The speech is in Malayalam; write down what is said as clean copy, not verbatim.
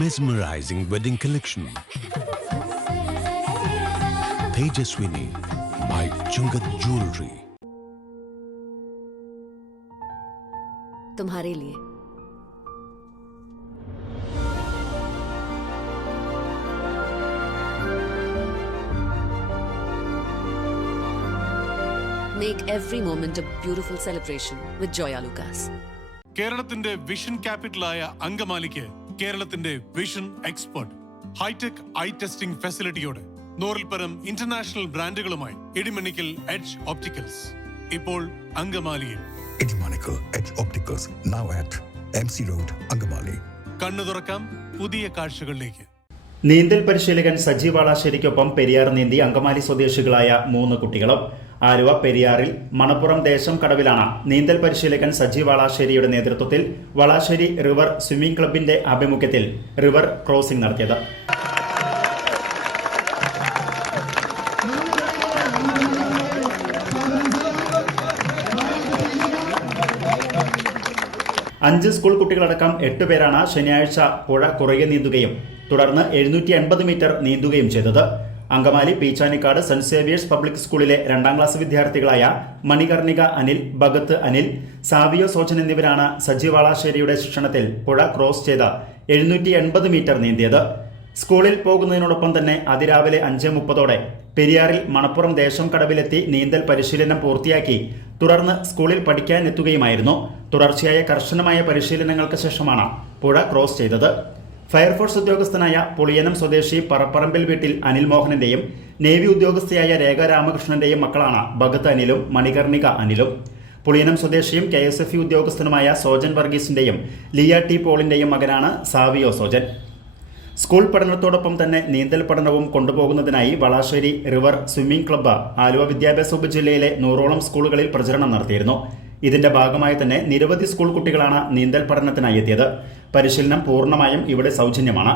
mesmerizing wedding collection. Tejaswini by Chungat Jewelry. तुम्हारे लिए Make every moment a beautiful celebration with Joya Lucas. കേരളത്തിന്റെ വിഷൻ ക്യാപിറ്റലായ അങ്കമാലിക്ക് കേരളത്തിന്റെ vision expert hitech eye testing ഫെസിലിറ്റിയോടെ 100-ൽ-പരം ഇന്റർനാഷണൽ ബ്രാൻഡുകളുമായി ഇടിമണിക്കൽ എഡ്ജ് ഓപ്റ്റിക്കൽസ് ഇപ്പോൾ അങ്കമാലിയിൽ. Idimanickal edge opticals now at MC Road, Angamaly. കണ്ണു തുറക്കാം പുതിയ കാഴ്ചകളിലേക്ക്. നീന്തൽ പരിശീലകൻ സജി വാളാശ്ശേരിക്കൊപ്പം പെരിയാർ നീന്തി അങ്കമാലി സ്വദേശികളായ 3 കുട്ടികളും. ആലുവ പെരിയാറിൽ മണപ്പുറം ദേശം കടവിലാണ് നീന്തൽ പരിശീലകൻ സജി വാളാശ്ശേരിയുടെ നേതൃത്വത്തിൽ വളാശ്ശേരി റിവർ സ്വിമ്മിംഗ് ക്ലബിന്റെ ആഭിമുഖ്യത്തിൽ റിവർ ക്രോസിംഗ് നടത്തിയത്. അഞ്ച് സ്കൂൾ കുട്ടികളടക്കം 8 പേരാണ് ശനിയാഴ്ച പുഴ കുറുകെ നീന്തുകയും തുടർന്ന് 750 മീറ്റർ നീന്തുകയും ചെയ്തത്. Angamaly Peechanikkad saint Xavier's public സ്കൂളിലെ 2ാം ക്ലാസ് വിദ്യാർത്ഥികളായ മണികർണിക അനിൽ, ഭഗത്ത് അനിൽ, സാവിയോ സോജൻ എന്നിവരാണ് സജി വാളാശ്ശേരിയുടെ ശിക്ഷണത്തിൽ പുഴ ക്രോസ് ചെയ്ത് 780 മീറ്റർ നീന്തിയത്. സ്കൂളിൽ പോകുന്നതിനോടൊപ്പം തന്നെ അതിരാവിലെ 5:30 പെരിയാറിൽ മണപ്പുറം ദേശം കടവിലെത്തി നീന്തൽ പരിശീലനം പൂർത്തിയാക്കി തുടർന്ന് സ്കൂളിൽ പഠിക്കാനെത്തുകയുമായിരുന്നു. തുടർച്ചയായ കർശനമായ പരിശീലനങ്ങൾക്ക് ശേഷമാണ് പുഴ ക്രോസ് ചെയ്തത്. ഫയർഫോഴ്സ് ഉദ്യോഗസ്ഥനായ പുളിയനം സ്വദേശി പറപ്പറമ്പിൽ വീട്ടിൽ അനിൽ മോഹനന്റെയും നേവി ഉദ്യോഗസ്ഥയായ രേഖ രാമകൃഷ്ണന്റെയും മക്കളാണ് ഭഗത്ത് അനിലും മണികർണിക അനിലും. പുളിയനം സ്വദേശിയും KSFE ഉദ്യോഗസ്ഥനുമായ സോജൻ വർഗീസിന്റെയും ലിയ ടി പോളിന്റെയും മകനാണ് സാവിയോ സോജൻ. സ്കൂൾ പഠനത്തോടൊപ്പം തന്നെ നീന്തൽ പഠനവും കൊണ്ടുപോകുന്നതിനായി വളാശ്ശേരി റിവർ സ്വിമ്മിംഗ് ക്ലബ്ബ് ആലുവ വിദ്യാഭ്യാസ ഉപജില്ലയിലെ 100ഓളം സ്കൂളുകളിൽ പ്രചരണം നടത്തിയിരുന്നു. ഇതിന്റെ ഭാഗമായി തന്നെ നിരവധി സ്കൂൾ കുട്ടികളാണ് നീന്തൽ പഠനത്തിനായി എത്തിയത്. പരിശീലനം പൂർണ്ണമായും ഇവിടെ സൗജന്യമാണ്.